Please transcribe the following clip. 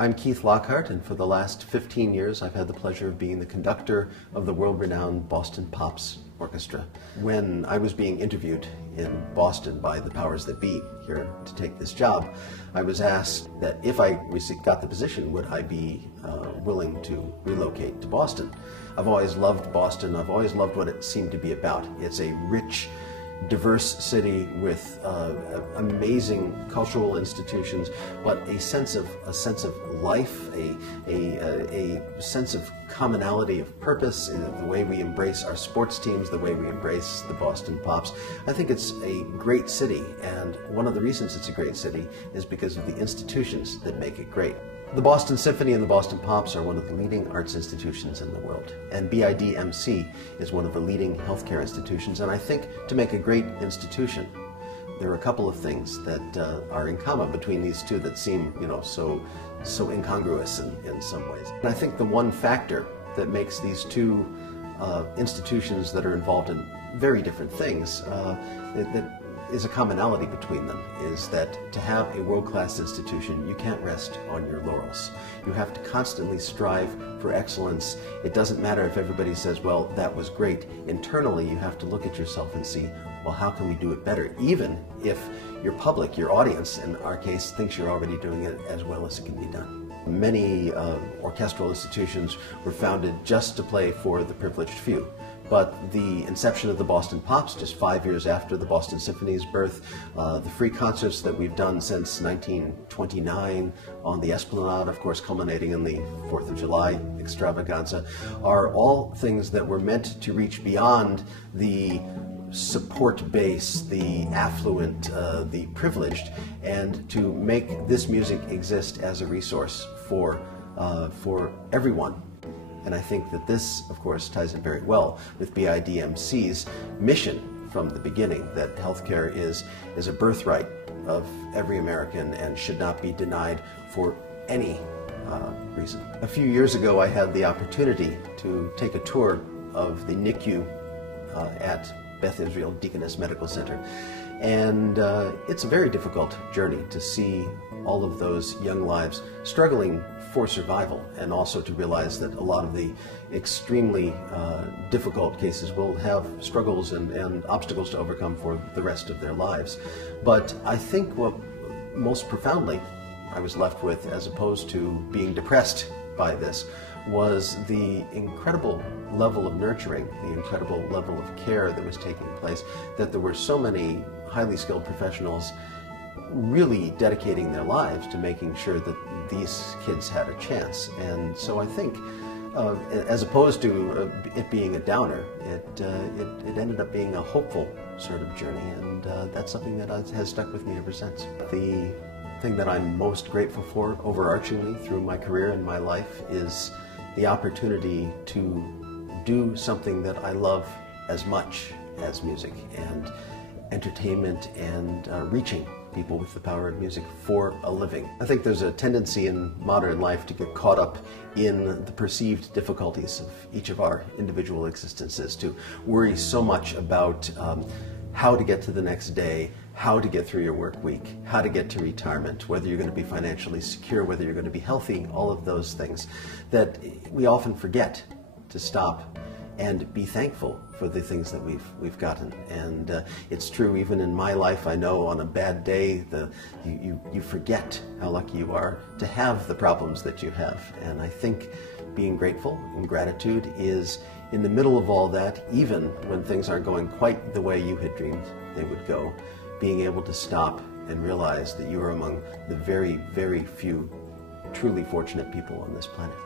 I'm Keith Lockhart, and for the last 15 years I've had the pleasure of being the conductor of the world-renowned Boston Pops Orchestra. When I was being interviewed in Boston by the powers that be here to take this job, I was asked that if I got the position, would I be willing to relocate to Boston. I've always loved Boston. I've always loved what it seemed to be about. It's a rich, diverse city with amazing cultural institutions, but a sense of life, a sense of commonality of purpose, the way we embrace our sports teams, the way we embrace the Boston Pops. I think it's a great city, and one of the reasons it's a great city is because of the institutions that make it great. The Boston Symphony and the Boston Pops are one of the leading arts institutions in the world, and BIDMC is one of the leading healthcare institutions. And I think to make a great institution, there are a couple of things that are in common between these two that seem, so incongruous in some ways. And I think the one factor that makes these two institutions that are involved in very different things that is a commonality between them is that to have a world-class institution, you can't rest on your laurels. You have to constantly strive for excellence. It doesn't matter if everybody says, well, that was great. Internally, you have to look at yourself and see, well, how can we do it better? Even if your public, your audience, in our case, thinks you're already doing it as well as it can be done. Many orchestral institutions were founded just to play for the privileged few. But the inception of the Boston Pops, just 5 years after the Boston Symphony's birth, the free concerts that we've done since 1929 on the Esplanade, of course culminating in the 4th of July extravaganza, are all things that were meant to reach beyond the support base, the affluent, the privileged, and to make this music exist as a resource for everyone. And I think that this, of course, ties in very well with BIDMC's mission from the beginning, that healthcare is a birthright of every American and should not be denied for any reason. A few years ago, I had the opportunity to take a tour of the NICU at Beth Israel Deaconess Medical Center. And it's a very difficult journey to see all of those young lives struggling for survival, and also to realize that a lot of the extremely difficult cases will have struggles and obstacles to overcome for the rest of their lives. But I think what most profoundly I was left with, as opposed to being depressed by this, was the incredible level of nurturing, the incredible level of care that was taking place, that there were so many highly skilled professionals really dedicating their lives to making sure that these kids had a chance. And so I think, as opposed to it being a downer, it ended up being a hopeful sort of journey, and that's something that has stuck with me ever since. The thing that I'm most grateful for, overarchingly through my career and my life, is the opportunity to do something that I love as much as music and entertainment and reaching people with the power of music for a living. I think there's a tendency in modern life to get caught up in the perceived difficulties of each of our individual existences, to worry so much about how to get to the next day, how to get through your work week, how to get to retirement, whether you're going to be financially secure, whether you're going to be healthy, all of those things, that we often forget to stop and be thankful for the things that we've gotten. And it's true even in my life. I know on a bad day you forget how lucky you are to have the problems that you have. And I think being grateful and gratitude is in the middle of all that, even when things aren't going quite the way you had dreamed they would go, being able to stop and realize that you are among the very, very few truly fortunate people on this planet.